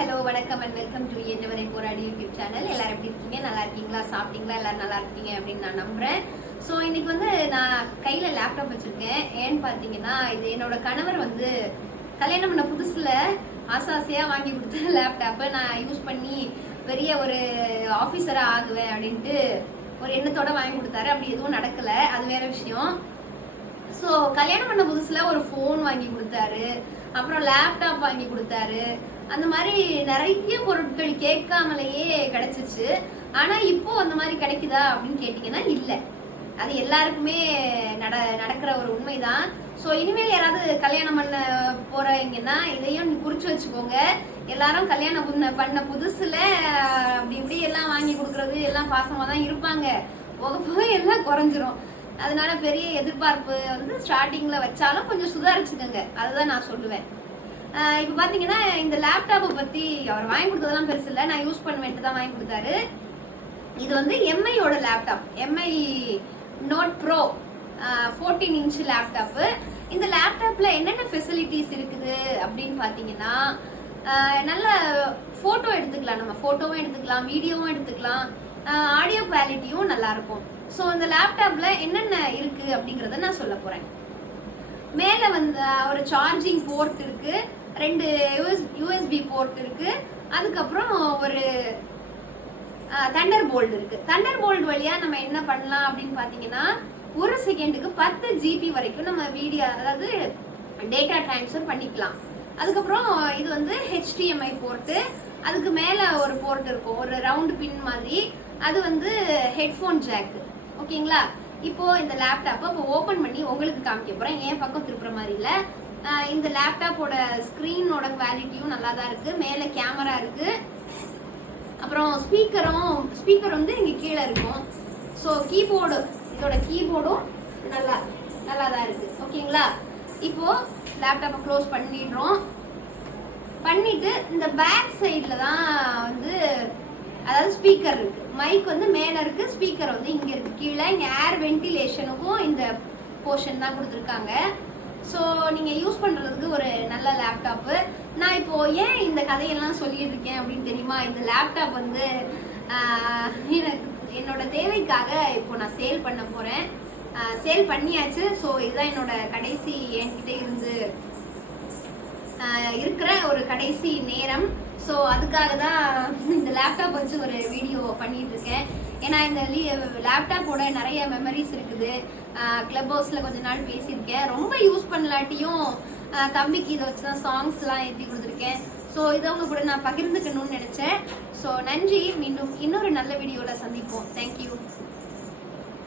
Hello வணக்கம் and welcome to என்னவரை போராடி YouTube channel. எல்லாரும் எப்படி இருக்கீங்க? நல்லா இருக்கீங்களா? சாப்பிட்டீங்களா? எல்லாரும் நல்லா இருக்கீங்க அப்படின்னு நான் நம்புறேன். ஸோ இன்னைக்கு நான் கையில் லேப்டாப் வச்சுருக்கேன். ஏன்னு பார்த்தீங்கன்னா, இது என்னோட கணவர் கல்யாணம் பண்ண புதுசில் ஆசையாக வாங்கி கொடுத்த லேப்டாப்பை நான் யூஸ் பண்ணி பெரிய ஒரு ஆஃபீஸராக ஆகுவேன் அப்படின்ட்டு ஒரு எண்ணத்தோட வாங்கி கொடுத்தாரு. அப்படி எதுவும் நடக்கலை, அது வேற விஷயம். ஸோ கல்யாணம் பண்ண புதுசில் ஒரு ஃபோன் வாங்கி கொடுத்தாரு, அப்புறம் லேப்டாப் வாங்கி கொடுத்தாரு. அந்த மாதிரி நிறைய பொருட்கள் கேட்காமலேயே கிடைச்சிச்சு. ஆனால் இப்போ அந்த மாதிரி கிடைக்குதா அப்படின்னு கேட்டிங்கன்னா இல்லை. அது எல்லாருக்குமே நடக்கிற ஒரு உண்மைதான். ஸோ இனிமேல் யாராவது கல்யாணம் பண்ண போறீங்கன்னா இதையும் குறிச்சு வச்சுக்கோங்க. எல்லாரும் கல்யாணம் பண்ண புதுசுல அப்படி இப்படி எல்லாம் வாங்கி கொடுக்கறது எல்லாம் பாசமாக தான் இருப்பாங்க. போக போக எல்லாம் குறைஞ்சிரும். அதனால பெரிய எதிர்பார்ப்பு ஸ்டார்டிங்ல வச்சாலும் கொஞ்சம் சுதாரிச்சுக்கோங்க, அதுதான் நான் சொல்லுவேன். இப்போ பார்த்தீங்கன்னா இந்த லேப்டாப்பை பற்றி அவர் வாங்கி கொடுத்ததெல்லாம் பெருசு இல்லை, நான் யூஸ் பண்ணுவேன்ட்டு தான் வாங்கி கொடுத்தாரு. இது எம்ஐயோட laptop, Mi note pro 14 inch laptop. இந்த லேப்டாப்பில் என்னென்ன ஃபெசிலிட்டிஸ் இருக்குது அப்படின்னு பார்த்தீங்கன்னா, நல்ல ஃபோட்டோ எடுத்துக்கலாம், நம்ம ஃபோட்டோவும் எடுத்துக்கலாம், வீடியோவும் எடுத்துக்கலாம், ஆடியோ குவாலிட்டியும் நல்லாயிருக்கும். ஸோ இந்த லேப்டாப்பில் என்னென்ன இருக்குது அப்படிங்கிறத நான் சொல்ல போகிறேன். மேலே ஒரு சார்ஜிங் போர்ட் இருக்குது, 2 யூஎஸ்பி போர்ட் இருக்குது, அதுக்கப்புறம் ஒரு தண்டர் போல்ட் இருக்குது. தண்டர் போல்ட் வழியாக நம்ம என்ன பண்ணலாம் அப்படின்னு பார்த்தீங்கன்னா, ஒரு செகண்டுக்கு 10 GB வரைக்கும் நம்ம வீடியோ, அதாவது டேட்டா ட்ரான்ஸ்ஃபர் பண்ணிக்கலாம். அதுக்கப்புறம் இது HDMI போர்ட்டு, அதுக்கு மேலே ஒரு போர்ட் இருக்கும், ஒரு ரவுண்டு பின் மாதிரி, அது ஹெட்ஃபோன் ஜாக்கு. ஓகேங்களா? இப்போ இந்த லேப்டாப்பை ஓப்பன் பண்ணி உங்களுக்கு காமிக்க போகிறேன். ஏன் பக்கம் திருப்புற மாதிரி இல்லை. இந்த லேப்டாப்போட ஸ்க்ரீனோட குவாலிட்டியும் நல்லா தான் இருக்குது. மேலே கேமரா இருக்குது, அப்புறம் ஸ்பீக்கர் இங்கே கீழே இருக்கும். ஸோ இதோட கீபோர்டும் நல்லா தான் இருக்குது. ஓகேங்களா? இப்போது லேப்டாப்பை க்ளோஸ் பண்ணிட்டு இந்த பேக் சைடில் தான் அதாவது ஸ்பீக்கர் இருக்கு, மைக் மேலே இருக்கு, ஸ்பீக்கர் இங்கே இருக்கு கீழே. இங்கே ஏர் வென்டிலேஷனுக்கும் இந்த போர்ஷன் தான் கொடுத்துருக்காங்க. ஸோ நீங்கள் யூஸ் பண்ணுறதுக்கு ஒரு நல்ல லேப்டாப்பு. நான் இப்போ ஏன் இந்த கதையெல்லாம் சொல்லிட்டு இருக்கேன் அப்படின்னு தெரியுமா? இந்த லேப்டாப் எனக்கு என்னோட தேவைக்காக இப்போ நான் சேல் பண்ண போகிறேன். சேல் பண்ணியாச்சு. ஸோ இதுதான் என்னோட கடைசி, என்கிட்ட இருக்கிற ஒரு கடைசி நேரம். ஸோ அதுக்காக தான் இந்த லேப்டாப் வச்சு ஒரு வீடியோ பண்ணிட்டு இருக்கேன். ஏன்னா இந்த லேப்டாப்போட நிறைய மெமரிஸ் இருக்குது. கிளப் ஹவுஸில் கொஞ்ச நாள் பேசியிருக்கேன், ரொம்ப யூஸ் பண்ணலாட்டியும் தம்பிக்கு இதை வச்சு தான் சாங்ஸ்லாம் ஏற்றி கொடுத்துருக்கேன். ஸோ இதை அவங்க கூட நான் பகிர்ந்துக்கணும்னு நினச்சேன். ஸோ நன்றி. மீண்டும் இன்னொரு நல்ல வீடியோவில் சந்திப்போம். தேங்க்யூ.